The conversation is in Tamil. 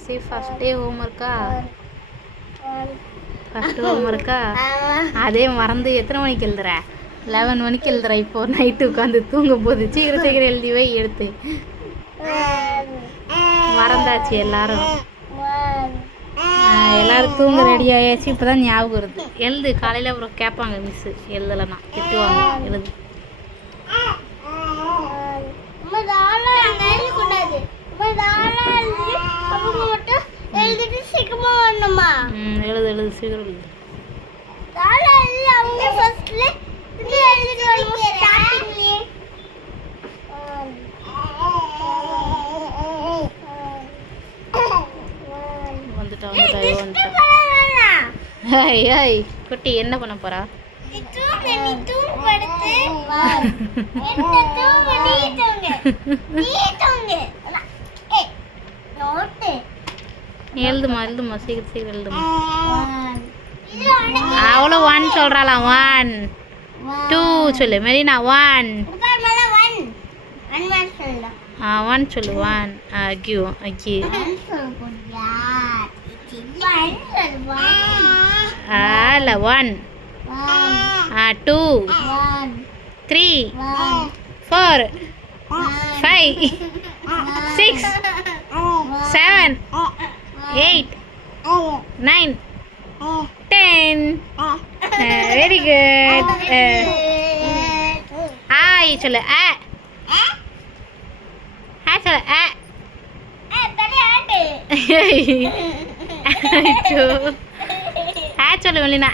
சரி ஃபஸ்ட் டே ஹோம்ஒர்க்கா ஃபஸ்ட்டு ஹோம்ஒர்க்கா அதே மறந்து எத்தனை மணிக்கு எழுதுற 11 மணிக்கு எழுதுற. இப்போ நைட்டு உட்காந்து தூங்கும் போது சீக்கிரம் சீக்கிரம் எழுதி வை எடுத்து. மறந்தாச்சு எல்லாரும் தூங்க ரெடி ஆயாச்சு. இப்போ தான் ஞாபகம் வருது. எழுது காலையில் அப்புறம் கேட்பாங்க மிஸ்ஸு எழுதலைன்னா திட்டுவாங்க. எழுது எழுது எழுது சீக்கிரம் எழுது. ஏய் குட்டி என்ன பண்ண போறா? எழுதுமா எழுதுமா சீக்கிரம் சீக்கிரம் எழுதுமா. அவ்வளோ 1 சொல்கிறாளாம். 1 2 சொல்லு மெரினா. 1 1 சொல்லு. 1 கியூ கியூ ஆல 1 2 3 4 5 6 7 8 9 10. Very good. ஆய் சொல்லு. சொல்லு. சொல்லு மெலினா.